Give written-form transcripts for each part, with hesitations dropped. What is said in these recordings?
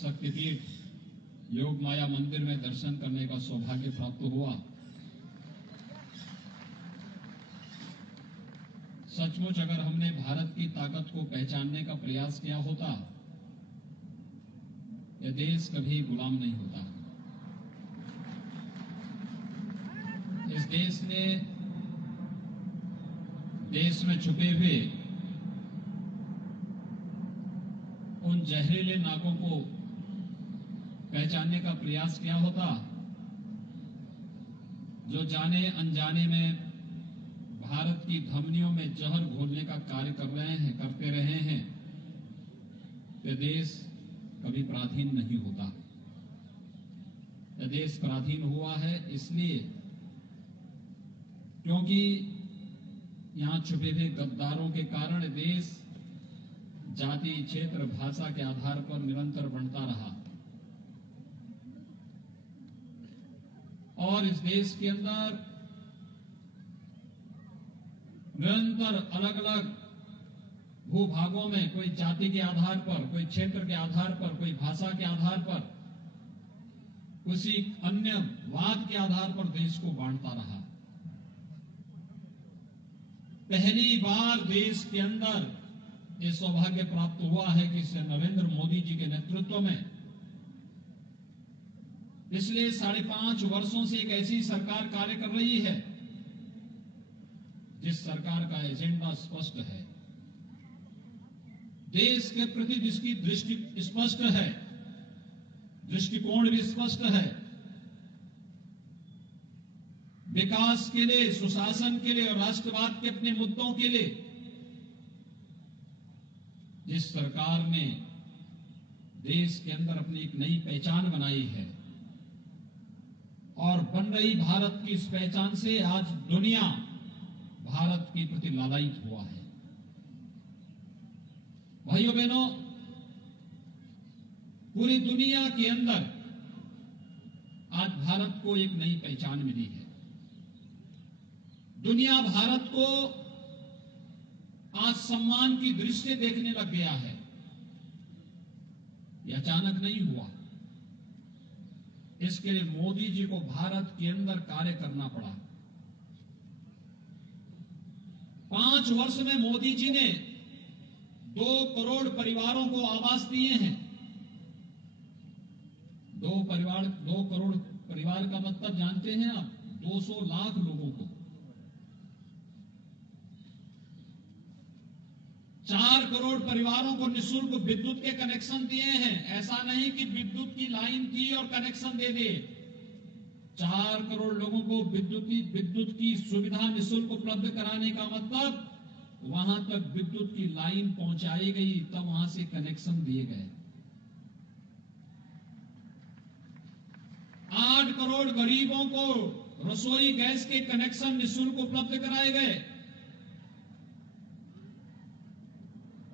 शक्तिपीठ योग माया मंदिर में दर्शन करने का सौभाग्य प्राप्त हुआ। सचमुच अगर हमने भारत की ताकत को पहचानने का प्रयास किया होता, यह देश कभी गुलाम नहीं होता। इस देश ने देश में छुपे हुए उन जहरीले नागों को पहचानने का प्रयास किया होता, जो जाने अनजाने में भारत की धमनियों में जहर घोलने का कार्य करते रहे हैं, तो देश कभी पराधीन नहीं होता। यह देश पराधीन हुआ है इसलिए क्योंकि यहां छुपे हुए गद्दारों के कारण देश जाति, क्षेत्र, भाषा के आधार पर निरंतर बढ़ता रहा और इस देश के अंदर निरंतर अलग अलग भूभागों में कोई जाति के आधार पर, कोई क्षेत्र के आधार पर, कोई भाषा के आधार पर, किसी अन्य वाद के आधार पर देश को बांटता रहा। पहली बार देश के अंदर ये सौभाग्य प्राप्त हुआ है कि नरेंद्र मोदी जी के नेतृत्व में पिछले 5.5 वर्षों से एक ऐसी सरकार कार्य कर रही है जिस सरकार का एजेंडा स्पष्ट है, देश के प्रति जिसकी दृष्टि स्पष्ट है, दृष्टिकोण भी स्पष्ट है, विकास के लिए, सुशासन के लिए और राष्ट्रवाद के अपने मुद्दों के लिए जिस सरकार ने देश के अंदर अपनी एक नई पहचान बनाई है और बन रही भारत की इस पहचान से आज दुनिया भारत के प्रति लालायित हुआ है। भाइयों बहनों, पूरी दुनिया के अंदर आज भारत को एक नई पहचान मिली है। दुनिया भारत को आज सम्मान की दृष्टि से देखने लग गया है। यह अचानक नहीं हुआ, इसके लिए मोदी जी को भारत के अंदर कार्य करना पड़ा। 5 वर्ष में मोदी जी ने 2 करोड़ परिवारों को आवास दिए हैं। 2 करोड़ परिवार का मतलब जानते हैं आप? 200 लाख लोगों को। 4 करोड़ परिवारों को निःशुल्क विद्युत के कनेक्शन दिए हैं। ऐसा नहीं कि विद्युत की लाइन थी और कनेक्शन दे दे। 4 करोड़ लोगों को विद्युत की सुविधा निःशुल्क उपलब्ध कराने का मतलब वहां तक विद्युत की लाइन पहुंचाई गई, तब वहां से कनेक्शन दिए गए। 8 करोड़ गरीबों को रसोई गैस के कनेक्शन निःशुल्क उपलब्ध कराए गए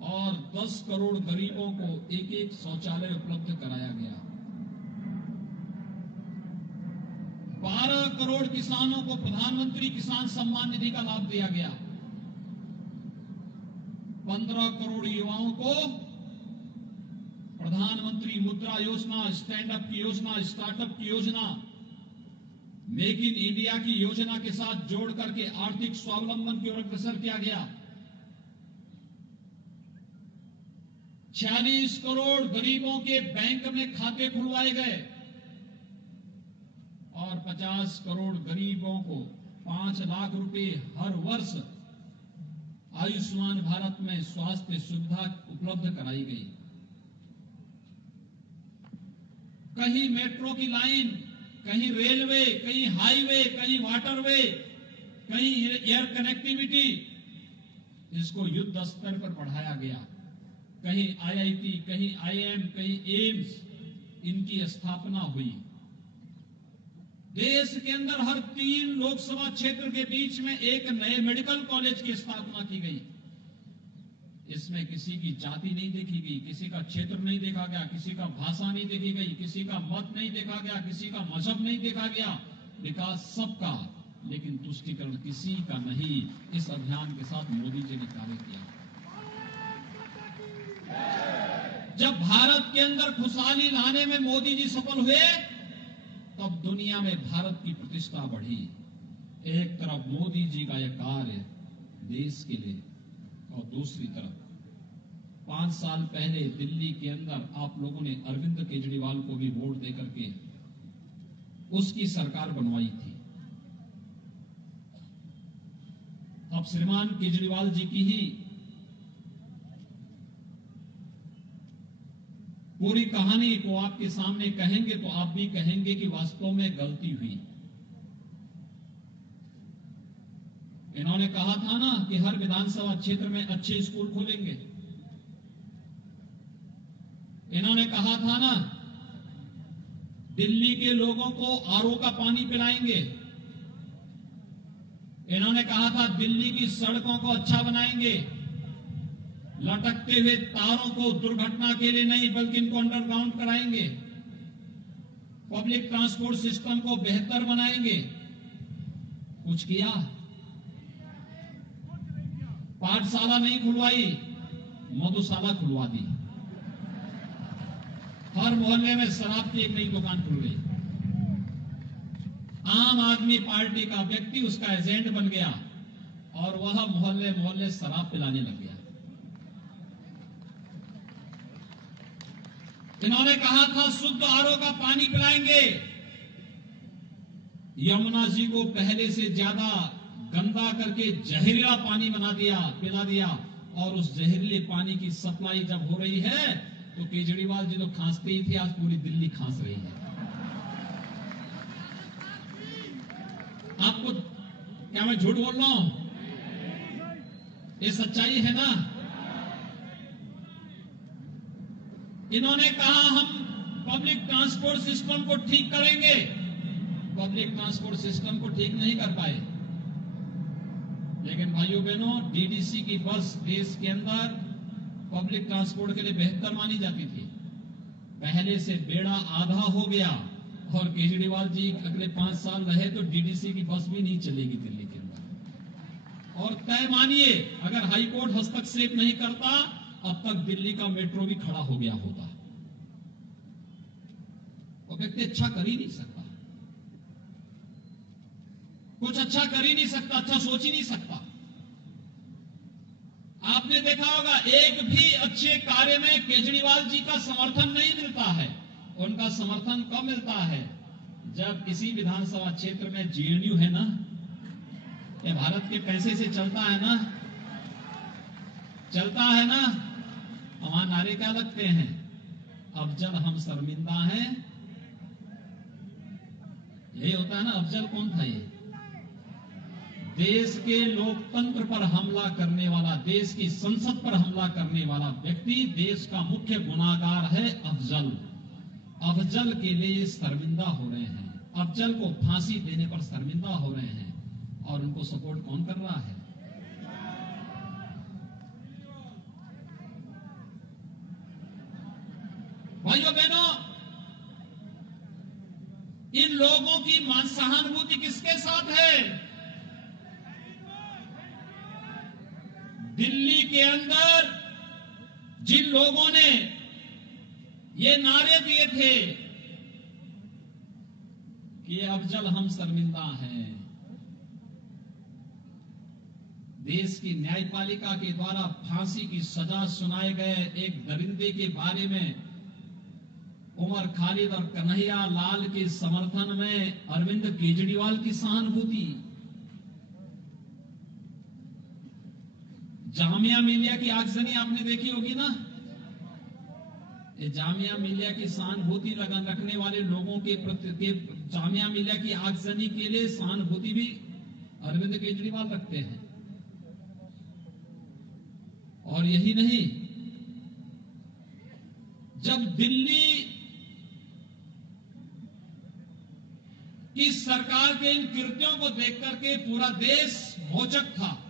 और 10 करोड़ गरीबों को एक शौचालय उपलब्ध कराया गया। 12 करोड़ किसानों को प्रधानमंत्री किसान सम्मान निधि का लाभ दिया गया। 15 करोड़ युवाओं को प्रधानमंत्री मुद्रा योजना, स्टैंड अप की योजना, स्टार्टअप की योजना, मेक इन इंडिया की योजना के साथ जोड़ करके आर्थिक स्वावलंबन की ओर अग्रसर किया गया। 46 करोड़ गरीबों के बैंक में खाते खुलवाए गए और 50 करोड़ गरीबों को 5 लाख रुपए हर वर्ष आयुष्मान भारत में स्वास्थ्य सुविधा उपलब्ध कराई गई। कहीं मेट्रो की लाइन, कहीं रेलवे, कहीं हाईवे, कहीं वाटरवे, कहीं एयर कनेक्टिविटी, इसको युद्ध स्तर पर बढ़ाया गया। कहीं आईआईटी, कहीं आईएम, कहीं एम्स, इनकी स्थापना हुई। देश के अंदर हर 3 लोकसभा क्षेत्र के बीच में एक नए मेडिकल कॉलेज की स्थापना की गई। इसमें किसी की जाति नहीं देखी गई, किसी का क्षेत्र नहीं देखा गया, किसी का भाषा नहीं देखी गई, किसी का मत नहीं देखा गया, किसी का मजहब नहीं देखा गया। विकास सबका, लेकिन तुष्टीकरण किसी का नहीं। इस अभियान के साथ मोदी जी ने कार्य किया। जब भारत के अंदर खुशहाली लाने में मोदी जी सफल हुए, तब दुनिया में भारत की प्रतिष्ठा बढ़ी। एक तरफ मोदी जी का यह कार्य देश के लिए, और दूसरी तरफ 5 साल पहले दिल्ली के अंदर आप लोगों ने अरविंद केजरीवाल को भी वोट देकर के उसकी सरकार बनवाई थी। अब श्रीमान केजरीवाल जी की ही पूरी कहानी को आपके सामने कहेंगे तो आप भी कहेंगे कि वास्तव में गलती हुई। इन्होंने कहा था ना कि हर विधानसभा क्षेत्र में अच्छे स्कूल खोलेंगे। इन्होंने कहा था ना दिल्ली के लोगों को आरओ का पानी पिलाएंगे। इन्होंने कहा था दिल्ली की सड़कों को अच्छा बनाएंगे, लटकते हुए तारों को दुर्घटना के लिए नहीं बल्कि इनको अंडरग्राउंड कराएंगे, पब्लिक ट्रांसपोर्ट सिस्टम को बेहतर बनाएंगे। कुछ किया? पाठशाला नहीं खुलवाई, मधुशाला खुलवा दी। हर मोहल्ले में शराब की एक नई दुकान खुल गई। आम आदमी पार्टी का व्यक्ति उसका एजेंट बन गया और वह मोहल्ले मोहल्ले शराब पिलाने लग गया। इन्होंने कहा था शुद्ध आरओ का पानी पिलाएंगे। यमुना जी को पहले से ज्यादा गंदा करके जहरीला पानी बना दिया, पिला दिया, और उस जहरीले पानी की सप्लाई जब हो रही है तो केजरीवाल जी तो खांसते ही थे, आज पूरी दिल्ली खांस रही है। आपको क्या मैं झूठ बोल रहा हूं? ये सच्चाई है ना। इन्होंने कहा हम पब्लिक ट्रांसपोर्ट सिस्टम को ठीक करेंगे। पब्लिक ट्रांसपोर्ट सिस्टम को ठीक नहीं कर पाए। लेकिन भाइयों बहनों, डीडीसी की बस देश के अंदर पब्लिक ट्रांसपोर्ट के लिए बेहतर मानी जाती थी। पहले से बेड़ा आधा हो गया और केजरीवाल जी अगले 5 साल रहे तो डीडीसी की बस भी नहीं चलेगी दिल्ली के अंदर। और तय मानिए, अगर हाईकोर्ट हस्तक्षेप नहीं करता अब तक दिल्ली का मेट्रो भी खड़ा हो गया होता। वो व्यक्ति अच्छा कर ही नहीं सकता, कुछ अच्छा कर ही नहीं सकता, अच्छा सोच ही नहीं सकता। आपने देखा होगा एक भी अच्छे कार्य में केजरीवाल जी का समर्थन नहीं मिलता है। उनका समर्थन कब मिलता है? जब किसी विधानसभा क्षेत्र में जेएनयू है ना, ये भारत के पैसे से चलता है ना, वहां नारे क्या लगते हैं? अफजल हम शर्मिंदा हैं। यही होता है ना। अफजल कौन था? ये देश के लोकतंत्र पर हमला करने वाला, देश की संसद पर हमला करने वाला व्यक्ति देश का मुख्य गुनाहगार है अफजल। अफजल के लिए शर्मिंदा हो रहे हैं, अफजल को फांसी देने पर शर्मिंदा हो रहे हैं। और उनको सपोर्ट कौन कर रहा है? भाइयों बहनों, इन लोगों की सहानुभूति किसके साथ है? दिल्ली के अंदर जिन लोगों ने ये नारे दिए थे कि अफजल हम शर्मिंदा हैं, देश की न्यायपालिका के द्वारा फांसी की सजा सुनाए गए एक दरिंदे के बारे में उमर खालिद और कन्हैया लाल के समर्थन में अरविंद केजरीवाल की सहानुभूति। जामिया मिलिया की आगजनी आपने देखी होगी ना। ये जामिया मिलिया की सहानुभूति लगन रखने वाले लोगों के प्रति, जामिया मिलिया की आगजनी के लिए सहानुभूति भी अरविंद केजरीवाल रखते हैं। और यही नहीं, जब दिल्ली की सरकार के इन कृत्यों को देख करके पूरा देश भौचक था।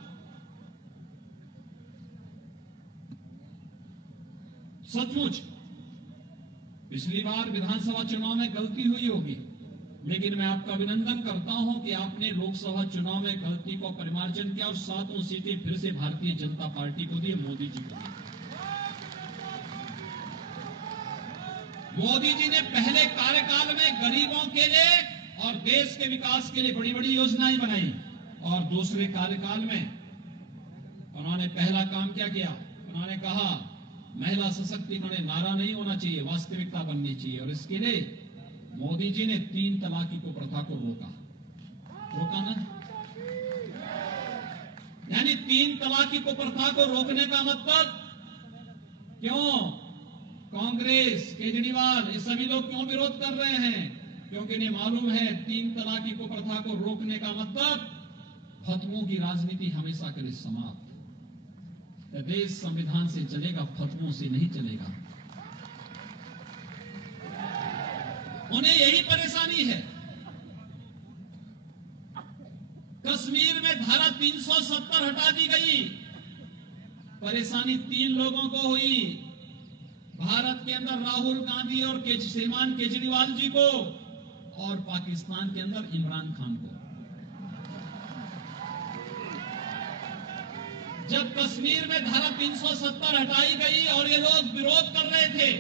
सचमुच पिछली बार विधानसभा चुनाव में गलती हुई होगी, लेकिन मैं आपका अभिनंदन करता हूं कि आपने लोकसभा चुनाव में गलती को परिमार्जन किया और 7 सीटें फिर से भारतीय जनता पार्टी को दी, मोदी जी को दी। मोदी जी ने पहले कार्यकाल में गरीबों के लिए और देश के विकास के लिए बड़ी बड़ी योजनाएं बनाई, और दूसरे कार्यकाल में उन्होंने पहला काम क्या किया? उन्होंने कहा महिला सशक्तिकरण नारा नहीं होना चाहिए, वास्तविकता बननी चाहिए, और इसके लिए मोदी जी ने 3 तलाक को प्रथा को रोका ना। यानी 3 तलाक को प्रथा को रोकने का मतलब क्यों कांग्रेस, केजरीवाल, ये सभी लोग क्यों विरोध कर रहे हैं? क्योंकि इन्हें मालूम है 3 तलाक को प्रथा को रोकने का मतलब फतवों की राजनीति हमेशा के लिए समाप्त। देश संविधान से चलेगा, फतवों से नहीं चलेगा। उन्हें यही परेशानी है। कश्मीर में धारा 370 हटा दी गई, परेशानी 3 लोगों को हुई, भारत के अंदर राहुल गांधी और श्रीमान केजरीवाल जी को, और पाकिस्तान के अंदर इमरान खान को। जब कश्मीर में धारा 370 हटाई गई और ये लोग विरोध कर रहे थे,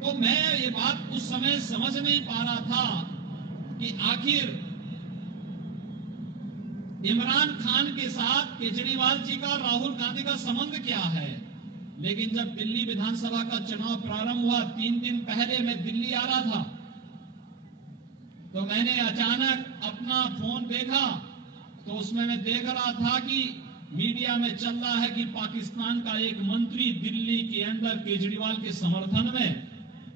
तो मैं ये बात उस समय समझ नहीं पा रहा था कि आखिर इमरान खान के साथ केजरीवाल जी का, राहुल गांधी का संबंध क्या है। लेकिन जब दिल्ली विधानसभा का चुनाव प्रारंभ हुआ, 3 दिन पहले मैं दिल्ली आ रहा था, तो मैंने अचानक अपना फोन देखा, तो उसमें मैं देख रहा था कि मीडिया में चल रहा है कि पाकिस्तान का एक मंत्री दिल्ली के अंदर केजरीवाल के समर्थन में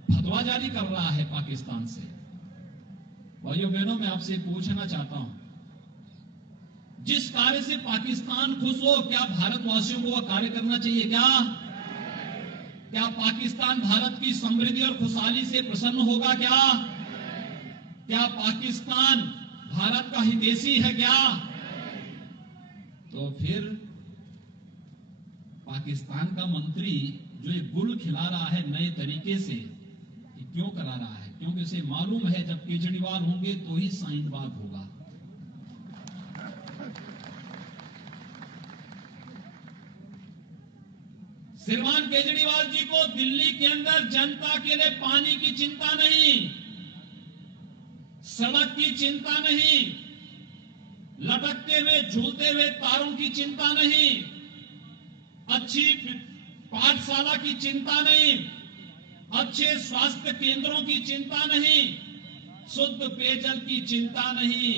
फतवा जारी कर रहा है पाकिस्तान से। भाइयों बहनों, मैं आपसे पूछना चाहता हूं, जिस कार्य से पाकिस्तान खुश हो, क्या भारतवासियों को वह कार्य करना चाहिए? क्या पाकिस्तान भारत की समृद्धि और खुशहाली से प्रसन्न होगा? क्या पाकिस्तान भारत का हितैषी है? तो फिर पाकिस्तान का मंत्री जो ये गुल खिला रहा है नए तरीके से, ये क्यों करा रहा है? क्योंकि उसे मालूम है जब केजरीवाल होंगे तो ही शाहीन बाग होगा। श्रीमान केजरीवाल जी को दिल्ली के अंदर जनता के लिए पानी की चिंता नहीं, सड़क की चिंता नहीं, लटकते हुए झूलते हुए तारों की चिंता नहीं, अच्छी पाठशाला की चिंता नहीं, अच्छे स्वास्थ्य केंद्रों की चिंता नहीं, शुद्ध पेयजल की चिंता नहीं।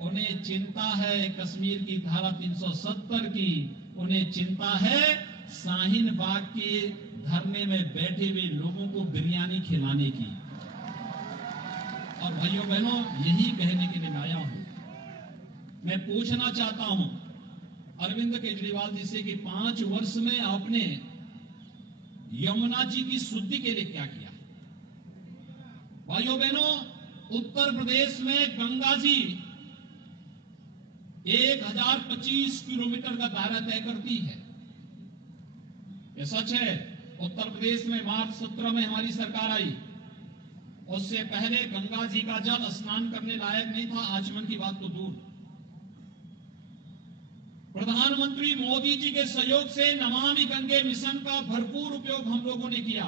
उन्हें चिंता है कश्मीर की धारा 370 की, उन्हें चिंता है शाहीन बाग के धरने में बैठे हुए लोगों को बिरयानी खिलाने की। और भाइयों बहनों, यही कहने के लिए मैं आया हूं। मैं पूछना चाहता हूं अरविंद केजरीवाल जी से कि 5 वर्ष में आपने यमुना जी की शुद्धि के लिए क्या किया? भाइयों बहनों, उत्तर प्रदेश में गंगा जी 1025 किलोमीटर का दायरा तय करती है। यह सच है। उत्तर प्रदेश में मार्च 17 में हमारी सरकार आई, उससे पहले गंगा जी का जल स्नान करने लायक नहीं था, आचमन की बात तो दूर। प्रधानमंत्री मोदी जी के सहयोग से नमामि गंगे मिशन का भरपूर उपयोग हम लोगों ने किया,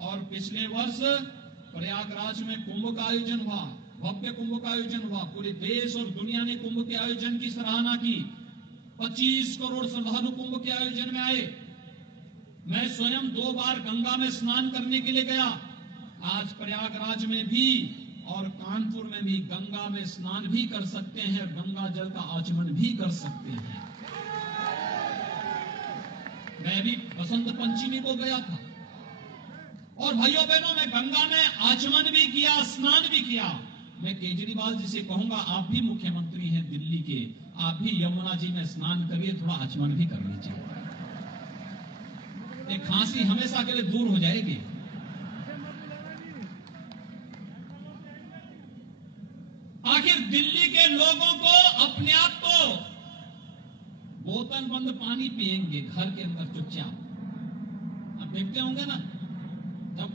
और पिछले वर्ष प्रयागराज में कुंभ का आयोजन हुआ, भव्य कुंभ का आयोजन हुआ। पूरे देश और दुनिया ने कुंभ के आयोजन की सराहना की। 25 करोड़ श्रद्धालु कुंभ के आयोजन में आए। मैं स्वयं 2 बार गंगा में स्नान करने के लिए गया। आज प्रयागराज में भी और कानपुर में भी गंगा में स्नान भी कर सकते हैं, गंगा जल का आचमन भी कर सकते हैं। मैं भी बसंत पंचमी को गया था, और भाइयों बहनों, मैं गंगा में आचमन भी किया, स्नान भी किया। मैं केजरीवाल जी से कहूंगा, आप भी मुख्यमंत्री हैं दिल्ली के, आप भी यमुना जी में स्नान करिए, थोड़ा आचमन भी कर लीजिए। एक खांसी हमेशा के लिए दूर हो जाएगी। आखिर दिल्ली के लोगों को अपने आप को बोतल बंद पानी पिएंगे घर के अंदर चुपचाप। आप देखते होंगे ना, जब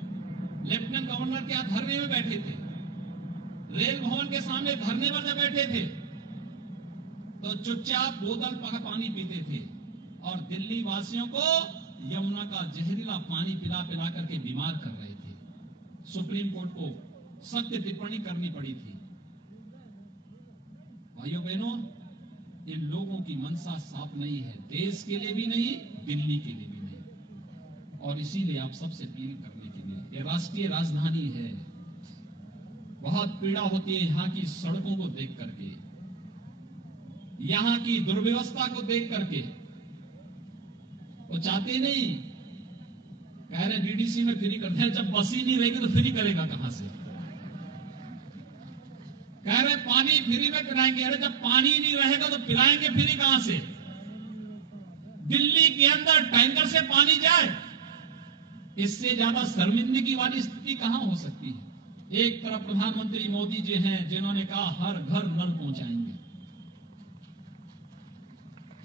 लेफ्टिनेंट गवर्नर के यहाँ धरने में बैठे थे, रेल भवन के सामने धरने पर जब बैठे थे, तो चुपचाप बोतल पानी पीते थे, और दिल्ली वासियों को यमुना का जहरीला पानी पिला पिला करके बीमार कर रहे थे। सुप्रीम कोर्ट को सख्त टिप्पणी करनी पड़ी थी। भाइयों बहनों, इन लोगों की मंशा साफ नहीं है, देश के लिए भी नहीं, दिल्ली के लिए भी नहीं। और इसीलिए आप सबसे अपील करने के लिए, ये राष्ट्रीय राजधानी है, बहुत पीड़ा होती है यहां की सड़कों को देख करके, यहां की दुर्व्यवस्था को देख करके। वो चाहते नहीं, कह रहे डीडीसी में फ्री करते हैं, जब बस ही नहीं रहेगी तो फ्री करेगा कहां से। कह रहे पानी फ्री में पिलाएंगे, अरे जब पानी नहीं रहेगा तो पिलाएंगे फ्री कहां से। दिल्ली के अंदर टैंकर से पानी जाए, इससे ज्यादा शर्मिंदगी वाली स्थिति कहां हो सकती है। एक तरफ प्रधानमंत्री मोदी जी हैं जिन्होंने कहा हर घर नल पहुंचाएंगे,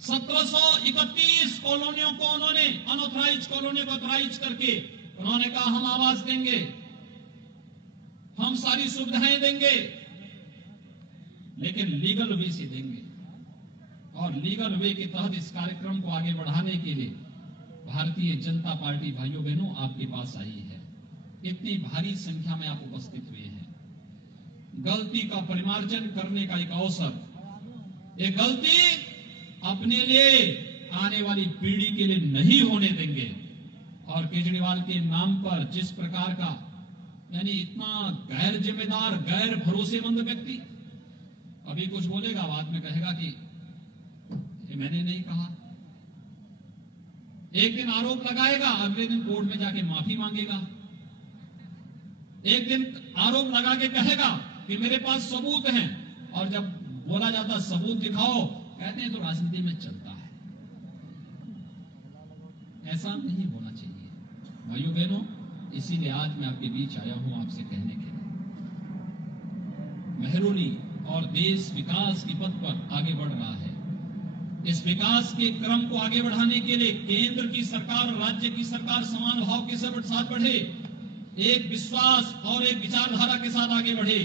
1731 कॉलोनियों को उन्होंने अनऑथराइज कॉलोनी को ऑथराइज करके उन्होंने कहा हम आवास देंगे, हम सारी सुविधाएं देंगे, लेकिन लीगल वे से देंगे। और लीगल वे के तहत इस कार्यक्रम को आगे बढ़ाने के लिए भारतीय जनता पार्टी भाइयों बहनों आपके पास आई है। इतनी भारी संख्या में आप उपस्थित हुए हैं। गलती का परिमार्जन करने का एक अवसर, एक गलती अपने लिए आने वाली पीढ़ी के लिए नहीं होने देंगे। और केजरीवाल के नाम पर जिस प्रकार का, यानी इतना गैर जिम्मेदार, गैर भरोसेमंद व्यक्ति अभी कुछ बोलेगा, बाद में कहेगा कि ये मैंने नहीं कहा। एक दिन आरोप लगाएगा, अगले दिन कोर्ट में जाके माफी मांगेगा। एक दिन आरोप लगा के कहेगा कि मेरे पास सबूत हैं, और जब बोला जाता सबूत दिखाओ, कहते हैं तो राजनीति में चलता है। ऐसा नहीं होना चाहिए भाइयों बहनों। इसीलिए आज मैं आपके बीच आया हूं आपसे कहने के लिए, मेहरौली और देश विकास के पथ पर आगे बढ़ रहा है। इस विकास के क्रम को आगे बढ़ाने के लिए केंद्र की सरकार और राज्य की सरकार समान भाव के साथ बढ़े, एक विश्वास और एक विचारधारा के साथ आगे बढ़े।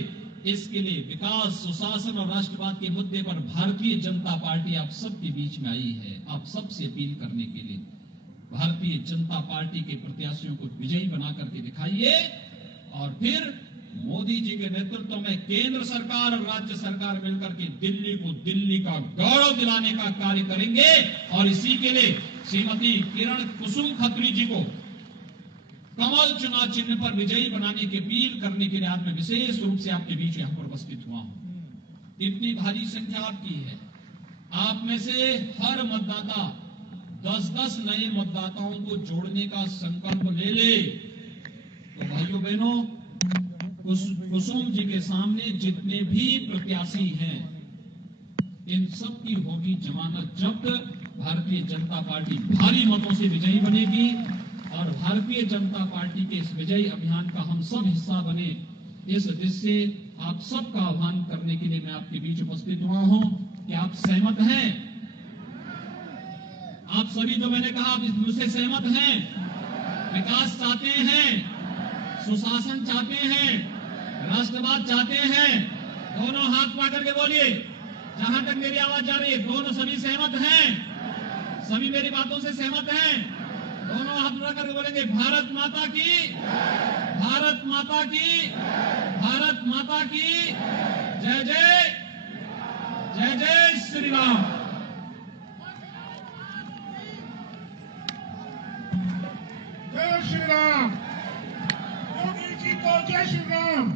इसके लिए विकास, सुशासन और राष्ट्रवाद के मुद्दे पर भारतीय जनता पार्टी आप सबके बीच में आई है। आप सबसे अपील करने के लिए, भारतीय जनता पार्टी के प्रत्याशियों को विजयी बना करके दिखाइए, और फिर मोदी जी के नेतृत्व में केंद्र सरकार और राज्य सरकार मिलकर के दिल्ली को दिल्ली का गौरव दिलाने का कार्य करेंगे। और इसी के लिए श्रीमती किरण कुसुम खत्री जी को कमल चुनाव चिन्ह पर विजयी बनाने की अपील करने के लिए आज मैं विशेष रूप से आपके बीच यहां पर उपस्थित हुआ हूं। इतनी भारी संख्या आपकी है, आप में से हर मतदाता 10-10 नए मतदाताओं को जोड़ने का संकल्प ले ले। तो भाइयों बहनों, कुसुम जी के सामने जितने भी प्रत्याशी हैं, इन सब की होगी जमानत जब्त। भारतीय जनता पार्टी भारी मतों से विजयी बनेगी, और भारतीय जनता पार्टी के इस विजयी अभियान का हम सब हिस्सा बने, इस दृष्टि से आप सबका आह्वान करने के लिए मैं आपके बीच उपस्थित हुआ हूं। कि आप सहमत हैं? आप सभी जो मैंने कहा आप मुझसे सहमत हैं? विकास चाहते हैं, सुशासन चाहते हैं, राष्ट्रवाद चाहते हैं? दोनों हाथ पा करके बोलिए, जहां तक मेरी आवाज जा रही है। दोनों सभी सहमत हैं? सभी मेरी बातों से सहमत हैं? दोनों हाथ उठा करके बोलेंगे भारत माता की, भारत माता की, भारत माता की जय जय, जय जय श्री राम। जय श्री राम। मोदी जी को जय श्री राम।